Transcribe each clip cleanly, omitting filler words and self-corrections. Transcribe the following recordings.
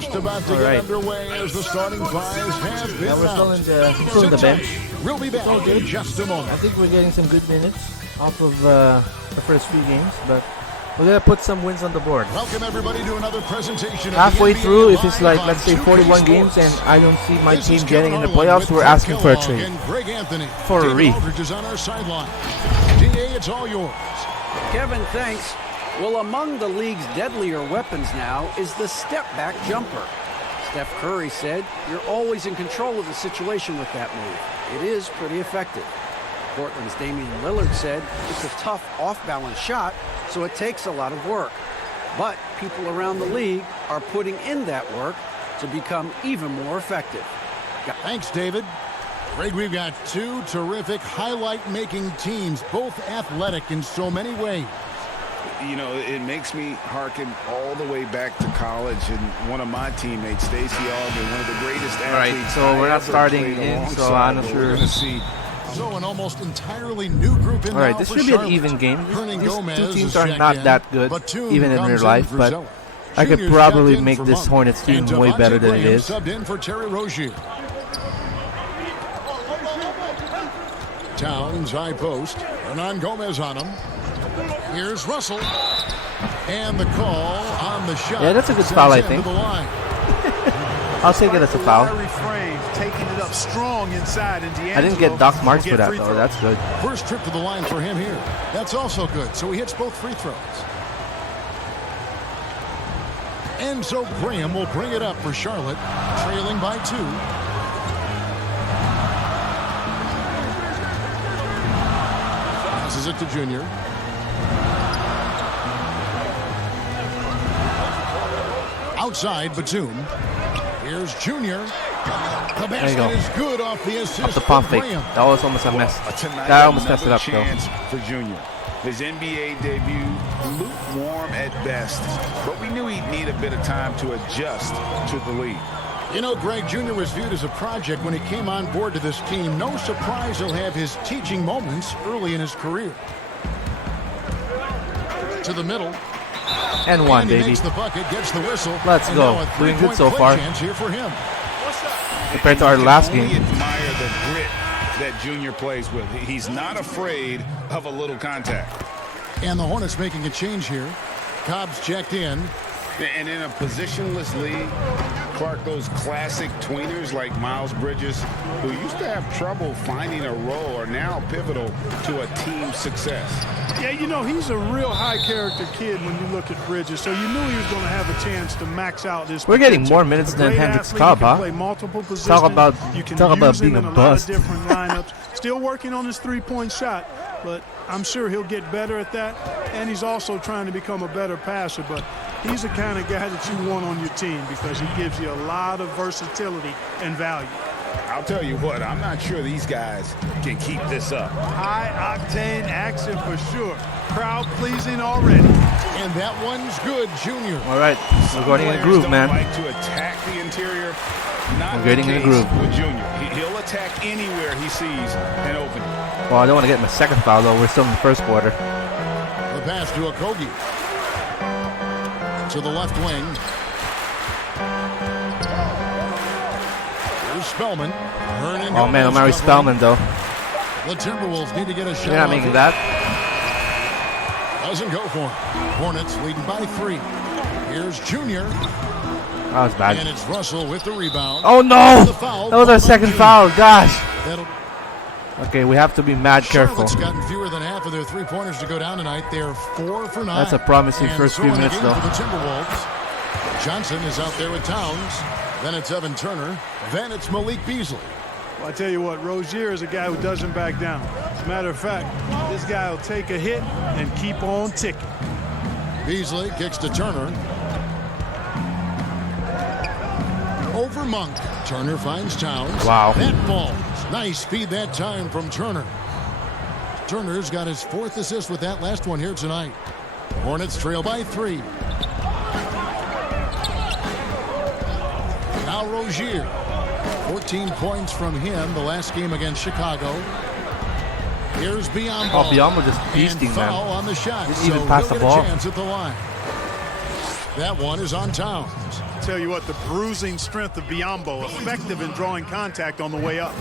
just about to get underway as the starting fives have been announced. Still in the bench. We'll be back in just a moment. I think we're getting some good minutes off of the first few games, but we're going to put some wins on the board. Welcome everybody to another presentation. Halfway through, if it's like, let's say 41 games and I don't see my team getting in the playoffs, we're asking for a trade. For a reef. DA, it's all yours. Kevin, thanks. Well, among the league's deadlier weapons now is the step-back jumper. Steph Curry said, "You're always in control of the situation with that move. It is pretty effective." Portland's Damian Lillard said, "It's a tough off-balance shot, so it takes a lot of work." But people around the league are putting in that work to become even more effective. Thanks, David. Greg, we've got two terrific highlight-making teams, both athletic in so many ways. You know, it makes me hearken all the way back to college, and one of my teammates, Stacey Ogden, one of the greatest athletes. All right, so we're not starting again, so I'm not sure. So an almost entirely new group in. All right, this should be an even game. These two teams are not that good, even in real life, but I could probably make this Hornets team way better than it is. Subbed in for Terry Rozier. Towns high post. Hernan Gomez on him. Here's Russell. And the call on the shot. Yeah, that's a good foul, I think. I'll take it as a foul. Taking it up strong inside, and I didn't get dock marks for that, though. That's good. First trip to the line for him here. That's also good. So he hits both free throws. And so Graham will bring it up for Charlotte, trailing by 2. Passes it to Junior. Outside Batum. Here's Junior. The basket is good off the assist. Off the pump fake. That was almost a mess. That almost messed it up, though. For Junior. His NBA debut, lukewarm at best, but we knew he'd need a bit of time to adjust to the league. You know, Greg, Jr. was viewed as a project when he came on board to this team. No surprise he'll have his teaching moments early in his career. To the middle. And one, baby. Makes the bucket, gets the whistle. Let's go. Doing good so far. Here for him. Compared to our last game. I admire the grit that Junior plays with. He's not afraid of a little contact. And the Hornets making a change here. Cobb's checked in. And in a positionless league, Clark, those classic tweeners like Miles Bridges, who used to have trouble finding a role, are now pivotal to a team's success. Yeah, you know, he's a real high-character kid when you look at Bridges, so you knew he was going to have a chance to max out this. We're getting more minutes than Hendricks Cobb, huh? Talk about being a bust. Different lineups. Still working on his three-point shot, but I'm sure he'll get better at that, and he's also trying to become a better passer, but he's the kind of guy that you want on your team because he gives you a lot of versatility and value. I'll tell you what, I'm not sure these guys can keep this up. High-octane action for sure. Crowd-pleasing already. And that one's good, Junior. All right, we're going in a groove, man. Like to attack the interior. We're getting in a groove. With Junior. He'll attack anywhere he sees an opening. Well, I don't want to get my second foul, though. We're still in the first quarter. The pass to Okogie. To the left wing. Here's Spellman. Oh, man, Omari Spellman, though. The Timberwolves need to get a shot. You're not making that. Doesn't go for him. Hornets leading by 3. Here's Junior. That was bad. And it's Russell with the rebound. Oh, no! That was our second foul. Gosh. Okay, we have to be mad careful. Charlotte's gotten fewer than half of their three-pointers to go down tonight. They're 4 for 9. That's a promising first few minutes, though. For the Timberwolves. Johnson is out there with Towns. Then it's Evan Turner. Then it's Malik Beasley. Well, I tell you what, Rozier is a guy who doesn't back down. As a matter of fact, this guy will take a hit and keep on ticking. Beasley kicks to Turner. Over Monk. Turner finds Towns. Wow. That falls. Nice feed that time from Turner. Turner's got his 4th assist with that last one here tonight. Hornets trail by 3. Now Rozier. 14 points from him the last game against Chicago. Here's Biyombo. Oh, Biyombo just beasting, man. Foul on the shot. Didn't even pass the ball. Chance at the line. That one is on Towns. tell you what, the bruising strength of Paopao, effective in drawing contact on the way up.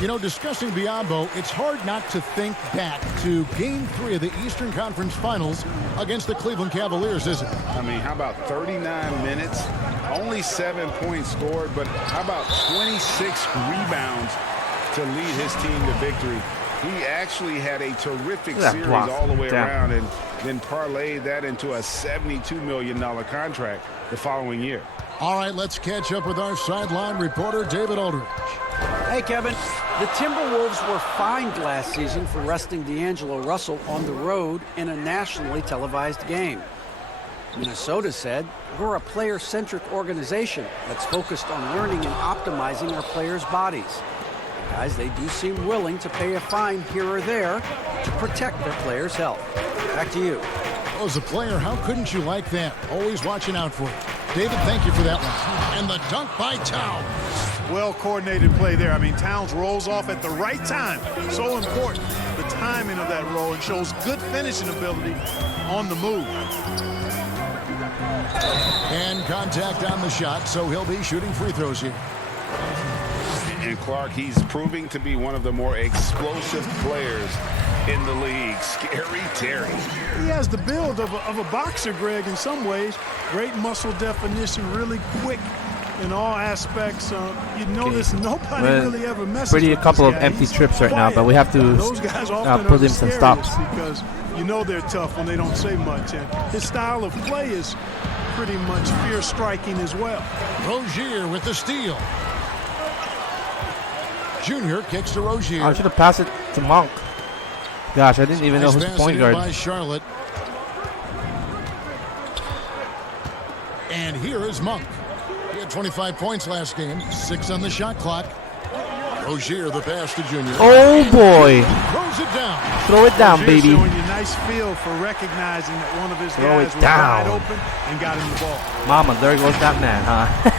You know, discussing Paopao, it's hard not to think back to Game 3 of the Eastern Conference Finals against the Cleveland Cavaliers, isn't it? I mean, how about 39 minutes? Only 7 points scored, but how about 26 rebounds to lead his team to victory? He actually had a terrific series all the way around and then parlayed that into a $72 million contract the following year. All right, let's catch up with our sideline reporter, David Aldridge. Hey, Kevin. The Timberwolves were fined last season for resting D'Angelo Russell on the road in a nationally televised game. Minnesota said, we're a player-centric organization that's focused on learning and optimizing our players' bodies. Guys, they do seem willing to pay a fine here or there to protect their players' health. Back to you. Well, as a player, how couldn't you like that? Always watching out for it. David, thank you for that one. And the dunk by Towns. Well-coordinated play there. I mean, Towns rolls off at the right time. So important, the timing of that roll, and shows good finishing ability on the move. And contact on the shot, so he'll be shooting free throws here. And Clark, he's proving to be one of the more explosive players in the league. Scary Terry. He has the build of a boxer, Greg, in some ways. Great muscle definition, really quick in all aspects. You notice nobody really ever messes with a couple of empty trips right now, but we have to put in some stops. Because you know they're tough when they don't say much. And his style of play is pretty much fear-striking as well. Rozier with the steal. Junior kicks to Rozier. I should have passed it to Monk. Gosh, I didn't even know who's point guard. By Charlotte. And here is Monk. He had 25 points last game, 6 on the shot clock. Rozier, the pass to Junior. Oh boy! Throws it down. Throw it down, baby. Showing you nice feel for recognizing that one of his guys was wide open and got him the ball. Mama, there goes that man, huh?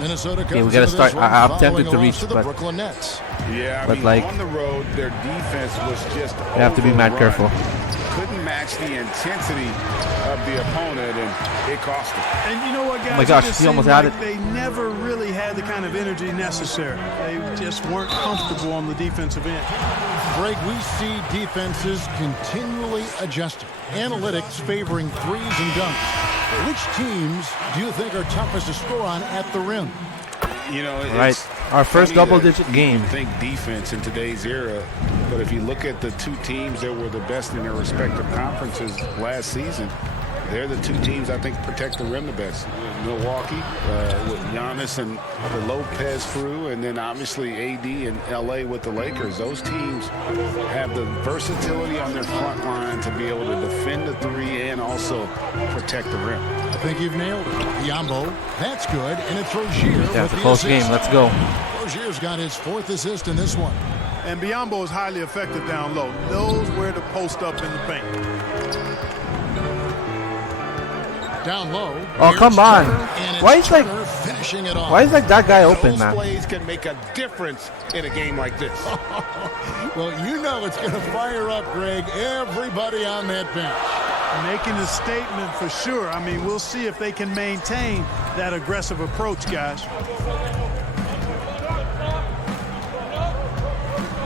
Minnesota okay, we got to start. I'm tempted to reach, but yeah, but like on the road, their defense was just. We have to be mad careful. Couldn't match the intensity of the opponent, and it cost them. And you know what, guys? Oh my gosh, he almost had it. They never really had the kind of energy necessary. They just weren't comfortable on the defensive end. Greg, we see defenses continually adjusting. Analytics favoring threes and dunks. Which teams do you think are toughest to score on at the rim? You know, right. Our first double-digit game. I think defense in today's era, but if you look at the two teams that were the best in their respective conferences last season, they're the two teams I think protect the rim the best. Milwaukee with Giannis and the Lopez crew, and then obviously AD and LA with the Lakers. Those teams have the versatility on their front line to be able to defend the three and also protect the rim. I think you've nailed it. Paopao, that's good, and it's Rozier. Yeah, it's a close game. Let's go. Rozier's got his 4th assist in this one. And Paopao is highly effective down low. Knows where to post up in the paint. Down low. Oh, come on. Why is finishing it off. Why is that guy open, man? Those plays can make a difference in a game like this. Well, you know it's going to fire up, Greg, everybody on that bench. Making a statement for sure. I mean, we'll see if they can maintain that aggressive approach, guys.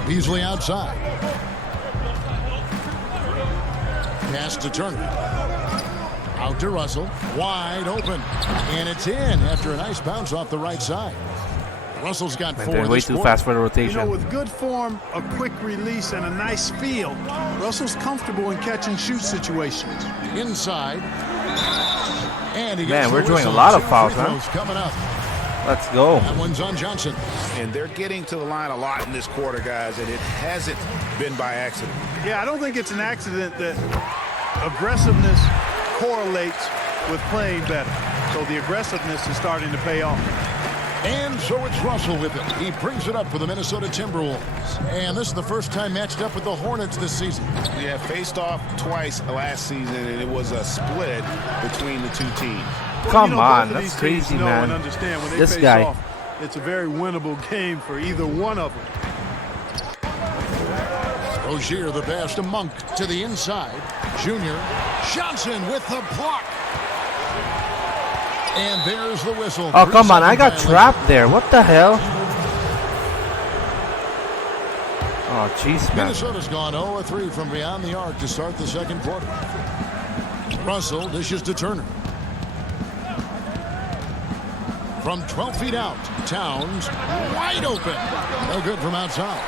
Beasley outside. Pass to Turner. Out to Russell, wide open, and it's in after a nice bounce off the right side. Russell's got 4. They're way too fast for the rotation. You know, with good form, a quick release, and a nice feel, Russell's comfortable in catch and shoot situations. Inside, and he man, we're doing a lot of fouls, huh? Coming up. Let's go. That one's on Johnson. And they're getting to the line a lot in this quarter, guys, and it hasn't been by accident. Yeah, I don't think it's an accident that aggressiveness correlates with playing better. So the aggressiveness is starting to pay off. And so it's Russell with it. He brings it up for the Minnesota Timberwolves. And this is the first time matched up with the Hornets this season. Yeah, faced off twice last season, and it was a split between the two teams. Well, come on, that's crazy, man. And understand when they this face guy. Off, it's a very winnable game for either one of them. Rozier, the pass to Monk to the inside. Junior. Johnson with the block. And there's the whistle. Oh, come on. I got trapped there. What the hell? Oh, jeez, man. Minnesota's gone 0-3 from beyond the arc to start the second quarter. Russell dishes to Turner. From 12 feet out, Towns wide open. No good from outside.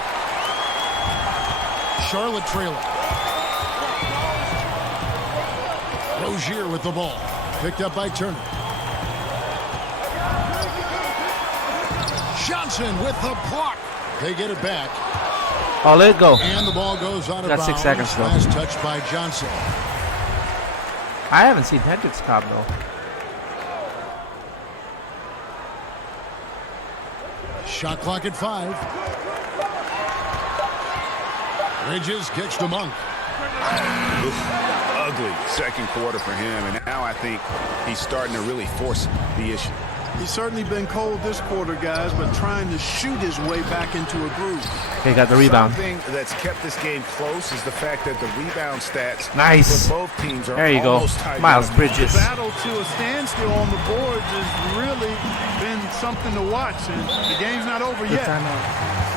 Charlotte trailing. Rozier with the ball. Picked up by Turner. Johnson with the block. They get it back. Oh, let it go. And the ball goes out of bounds. Got 6 seconds though. Last touch by Johnson. I haven't seen Hendricks Cobb though. Shot clock at 5. Bridges kicks to Monk. Ugly second quarter for him, and now I think he's starting to really force the issue. He's certainly been cold this quarter, guys, but trying to shoot his way back into a groove. He got the rebound. Something that's kept this game close is the fact that the rebound stats nice. for both teams are there you go. Miles Bridges. The battle to a standstill on the boards has really been something to watch, and the game's not over yet.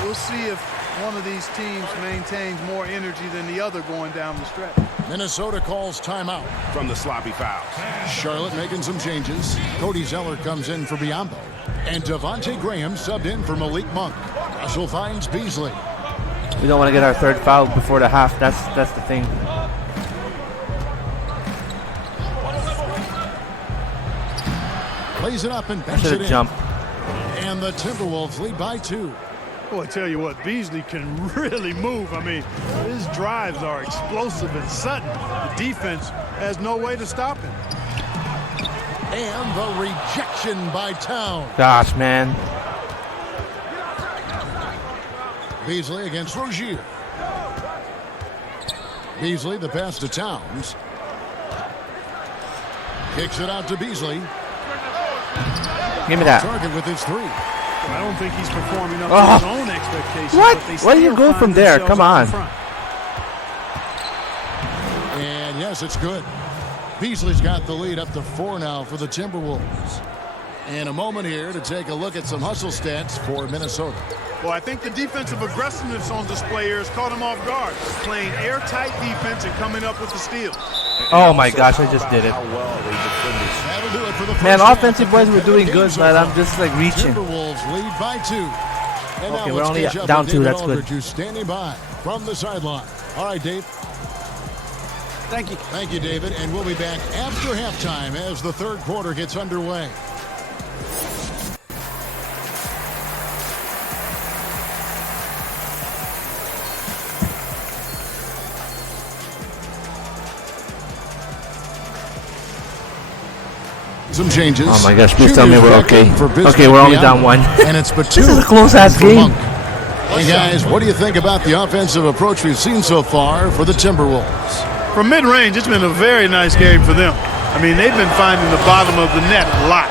We'll see if one of these teams maintains more energy than the other going down the stretch. Minnesota calls timeout from the sloppy fouls. Charlotte making some changes. Cody Zeller comes in for Biombo. And Devontae Graham subbed in for Malik Monk. Russell finds Beasley. We don't want to get our third foul before the half. That's the thing. Plays it up and banks it in. Jump. And the Timberwolves lead by 2. Well, I tell you what, Beasley can really move. I mean, his drives are explosive and sudden. The defense has no way to stop him. And the rejection by Towns. Gosh, man. Beasley against Rozier. Beasley, the pass to Towns. Kicks it out to Beasley. Give me that. Target with his 3. I don't think he's performing up to his own expectations. What? Why do you go from there? Come on. And yes, it's good. Beasley's got the lead up to 4 now for the Timberwolves. And a moment here to take a look at some hustle stats for Minnesota. Well, I think the defensive aggressiveness on display here has caught him off guard. Playing airtight defense and coming up with the steals. Oh my gosh, I just did it. Man, offensive-wise, we're doing good, but I'm just like reaching. Timberwolves lead by 2. And okay, we're only down 2. That's good. Standing by from the sideline. All right, Dave. Thank you. Thank you, David. And we'll be back after halftime as the third quarter gets underway. Some changes. Oh my gosh, please tell me we're okay. Okay, we're only down 1. And it's This is a close-ass game. Hey guys, what do you think about the offensive approach we've seen so far for the Timberwolves? From mid-range, it's been a very nice game for them. I mean, they've been finding the bottom of the net a lot.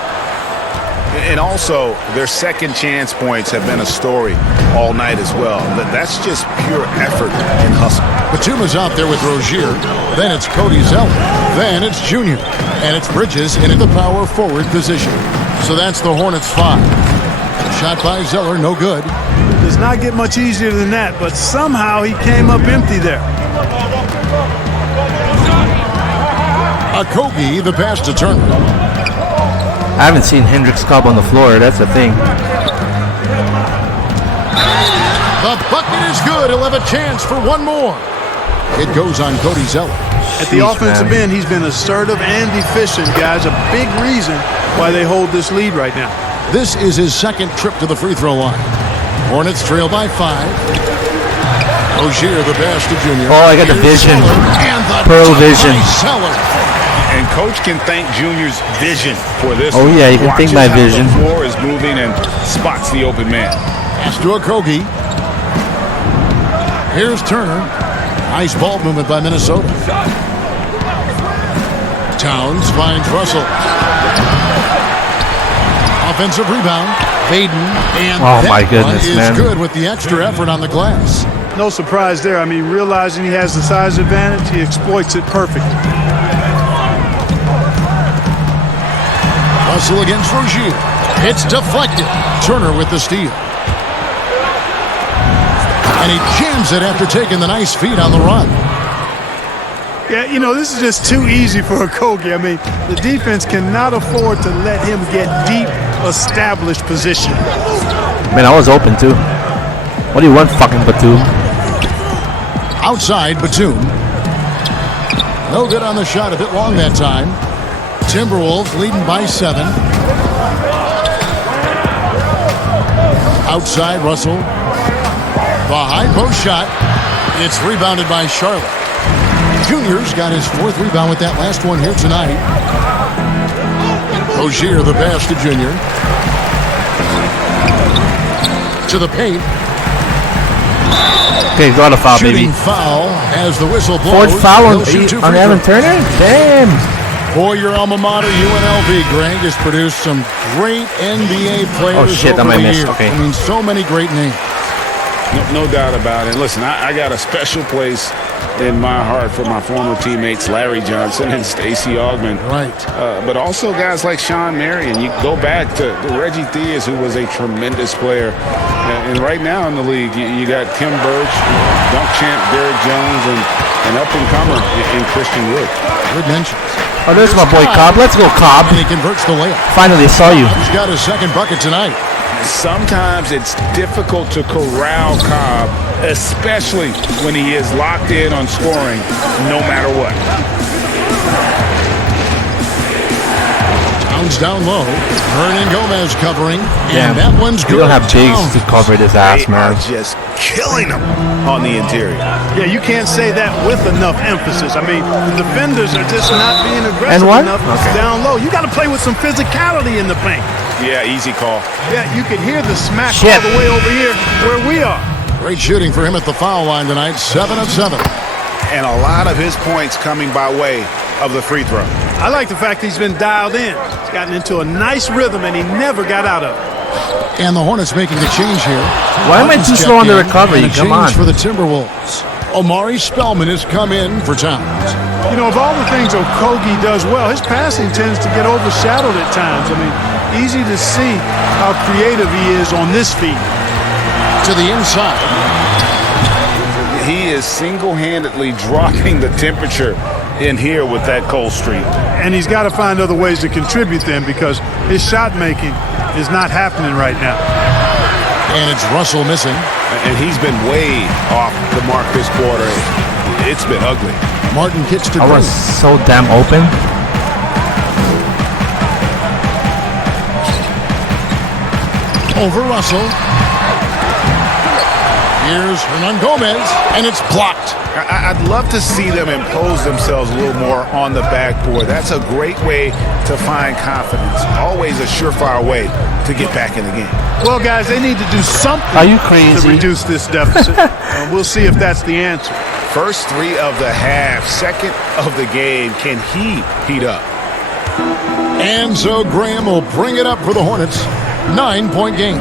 And also, their second chance points have been a story all night as well. That's just pure effort and hustle. Batuma's out there with Rozier. Then it's Cody Zeller. Then it's Junior. And it's Bridges in the power forward position. So that's the Hornets' 5. Shot by Zeller, no good. Does not get much easier than that, but somehow he came up empty there. Okogie, the pass to Turner. I haven't seen Hendricks Cobb on the floor. That's the thing. The bucket is good. He'll have a chance for one more. It goes on Cody Zeller. At the offensive end, he's been assertive and efficient, guys. A big reason why they hold this lead right now. This is his second trip to the free throw line. Hornets trail by 5. Rozier, the pass to Junior. Oh, I got the vision. Pearl vision. And coach can thank Junior's vision for this. Oh yeah, you can thank my vision. The floor is moving and spots the open man. Pass to Okogie. Here's Turner. Nice ball movement by Minnesota. Towns finds Russell. Offensive rebound. Vaden. And oh my goodness, man. Is good with the extra effort on the glass. No surprise there. I mean, realizing he has the size advantage, he exploits it perfectly. Russell against Rozier. It's deflected. Turner with the steal. And he jams it after taking the nice feed on the run. Yeah, you know, this is just too easy for Okogie. I mean, the defense cannot afford to let him get deep, established position. Man, I was open too. What do you want, fucking Batum? Outside, Batum. No good on the shot, a bit long that time. Timberwolves leading by 7. Outside, Russell. The high post shot. It's rebounded by Charlotte. Junior's got his 4th rebound with that last one here tonight. Rozier the pass to Junior. To the paint. Okay, got a foul, Shooting baby. foul as the whistle blows. 4th foul on He'll shoot 2 free Evan throws. Turner? Damn. For your alma mater, UNLV, Greg has produced some great NBA players Oh, shit, that over might the miss. years. Okay. I mean, so many great names. No doubt about it. Listen, I got a special place in my heart for my former teammates Larry Johnson and Stacey Augmon. Right. But also guys like Sean Marion. You go back to Reggie Theus, who was a tremendous player. And right now in the league, you got Tim Birch, dunk champ Derrick Jones, and up-and-comer in Christian Wood. Good mention. Oh, there's my boy Cobb. Let's go, Cobb. And he converts the layup. Finally saw you. He's got his 2nd bucket tonight. Sometimes it's difficult to corral Cobb, especially when he is locked in on scoring no matter what. Towns down low. Hernan Gomez covering. Damn. And that one's good. You don't have bigs Towns. to cover this ass, They are man. just killing them on the interior. Yeah, you can't say that with enough emphasis. I mean, the defenders are just not being aggressive And what? enough Okay. down low. You got to play with some physicality in the paint. Yeah, easy call. Yeah, you can hear the smack Shit. all the way over here where we are. Great shooting for him at the foul line tonight. 7 of 7. And a lot of his points coming by way of the free throw. I like the fact he's been dialed in. He's gotten into a nice rhythm, and he never got out of it. And the Hornets making the change here. Why am I Martin's too slow on the checked in, recovery? and a Come on. change for the Timberwolves. Omari Spellman has come in for Towns. You know, of all the things Okogie does well, his passing tends to get overshadowed at times. I mean, easy to see how creative he is on this feed. To the inside. He is single-handedly dropping the temperature in here with that cold streak. And he's got to find other ways to contribute then, because his shot making is not happening right now. And it's Russell missing. And he's been way off the mark this quarter. It's been ugly. Martin kicks to I was Green. so damn open. Over Russell. Here's Hernan Gomez, and it's blocked. I'd love to see them impose themselves a little more on the backboard. That's a great way to find confidence. Always a surefire way to get back in the game. Well, guys, they need to do something Are you to crazy? reduce this deficit. We'll see if that's the answer. First 3 of the half, 2nd of the game. Can he heat up? And so Graham will bring it up for the Hornets. 9-point game.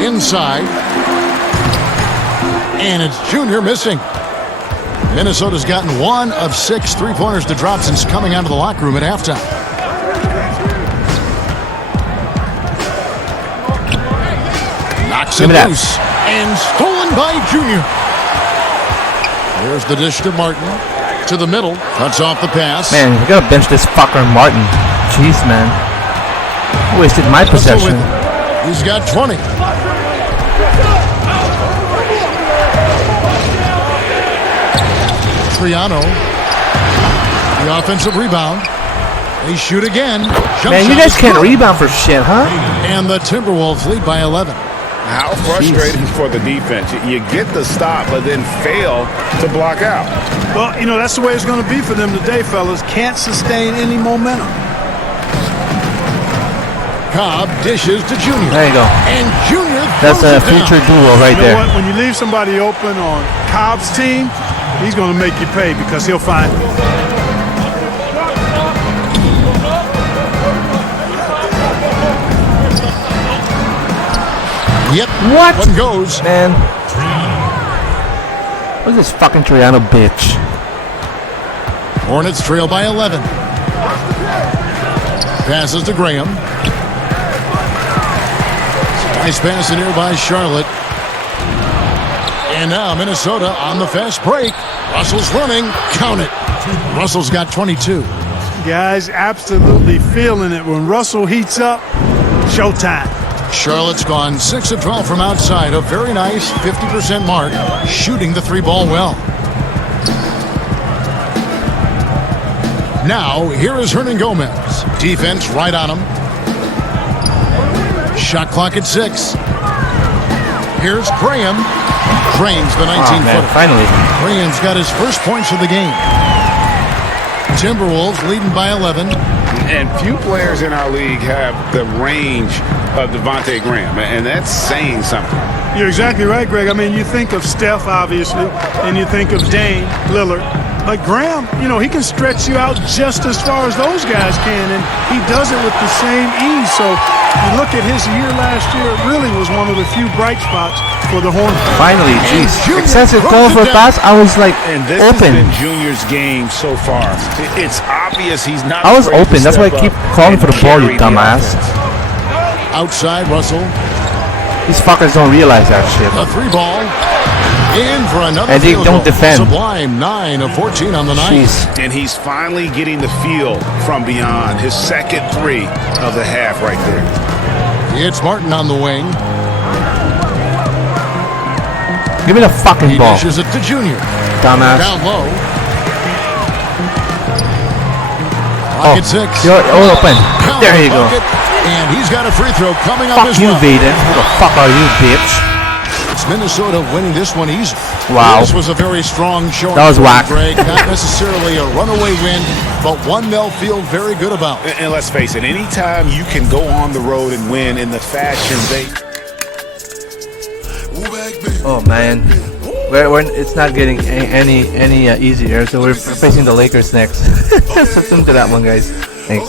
Inside. And it's Junior missing. Minnesota's gotten 1 of 6 3-pointers to drop since coming out of the locker room at halftime. Knocks it Give me that. loose. And stolen by Junior. Here's the dish to Martin. To the middle. Cuts off the pass. Man, we gotta bench this fucker Martin. Jeez, man. Wasted my Russell possession. with it. He's got 20. Triano. The offensive rebound. They shoot again. Jump Man, you shot guys is can't good. rebound for shit, huh? And the Timberwolves lead by 11. How frustrating for the defense. You get the stop, but then fail to block out. Well, you know, that's the way it's going to be for them today, fellas. Can't sustain any momentum. Cobb dishes to Junior. There you go. And Junior That's throws a it down. future duo right You know there. what? When you leave somebody open on Cobb's team, he's going to make you pay because he'll find it. Yep. What? One goes. Man. What's this fucking Triano bitch? Hornets trail by 11. Passes to Graham. Nice pass in here by Charlotte. And now Minnesota on the fast break. Russell's running. Count it. Russell's got 22. Guys absolutely feeling it. When Russell heats up, showtime. Charlotte's gone 6 of 12 from outside. A very nice 50% mark. Shooting the 3-ball well. Now, here is Hernan Gomez. Defense right on him. Shot clock at 6. Here's Graham. Drains the 19-footer. Finally. Graham's got his first points of the game. Timberwolves leading by 11. And few players in our league have the range of Devontae Graham, and that's saying something. You're exactly right, Greg. I mean, you think of Steph, obviously, and you think of Dame, Lillard. But Graham, you know, he can stretch you out just as far as those guys can, and he does it with the same ease. So you look at his year last year, it really was one of the few bright spots for the Hornets. Finally, jeez. Excessive call for a pass. I was like And this open. has been Junior's game so far. It's obvious he's not. I was afraid to open. That's why I step keep up calling and for the ball, carry you the dumbass. offense. Outside, Russell. These fuckers don't realize that shit. A 3-ball. In for another And they field don't goal. defend. Sublime 9 of 14 on the night. Jeez. And he's finally getting the feel from beyond. His second 3 of the half right there. It's Martin on the wing. Give me the fucking He ball, dishes it to Junior. dumbass. Down low. Oh, Pocket 6. you're all open. Count There the you go. bucket, and he's got a free throw coming up Fuck as you, well. Vaden. Who the fuck are you, bitch? It's Minnesota winning this one easy. Wow. This was a very strong showing. That was for whack. Greg. Not necessarily a runaway win, but one they'll feel very good about. And let's face it, anytime you can go on the road and win in the fashion they. Oh man, it's not getting any easier. So we're facing the Lakers next. So tune to that one, guys. Thanks.